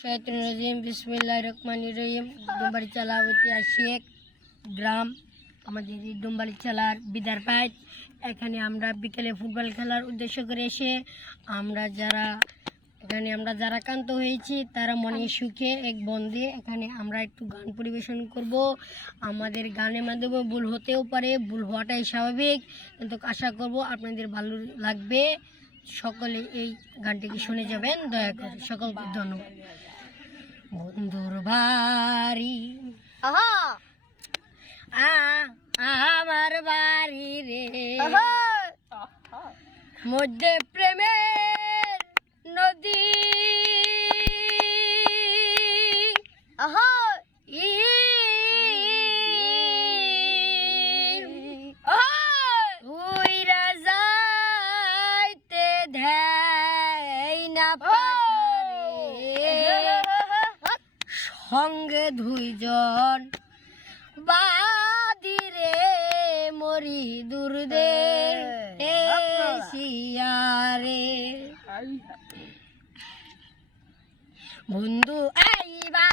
শয়তানির রাজিম বিসমিল্লাহির রহমানির রহিম। ডুমবাড়ি চালা ঐতিহাসিক গ্রাম, আমাদের এই ডুমবাড়ি চালার বিদার পাইট। এখানে আমরা বিকেলে ফুটবল খেলার উদ্দেশ্য করে এসে আমরা যারা ক্লান্ত হয়েছি তারা মনে সুখে এক বন্ধে এখানে আমরা একটু গান পরিবেশন করব। আমাদের গানের মাধ্যমে ভুল হতেও পারে, ভুল হওয়াটাই স্বাভাবিক, কিন্তু আশা করব আপনাদের ভালো লাগবে। সকলে এই গানটিকে শুনে যাবেন দয়া করে। সকলকে ধন্যবাদ। বন্ধুর বাড়ি আমার বাড়ি রে, মধ্যে প্রেমের নদী, উইরা যাইতে ধ্যাই না সঙ্গে দুইজন বাদিরে মরি দুর্দে শিয়ারে বন্ধু আইবা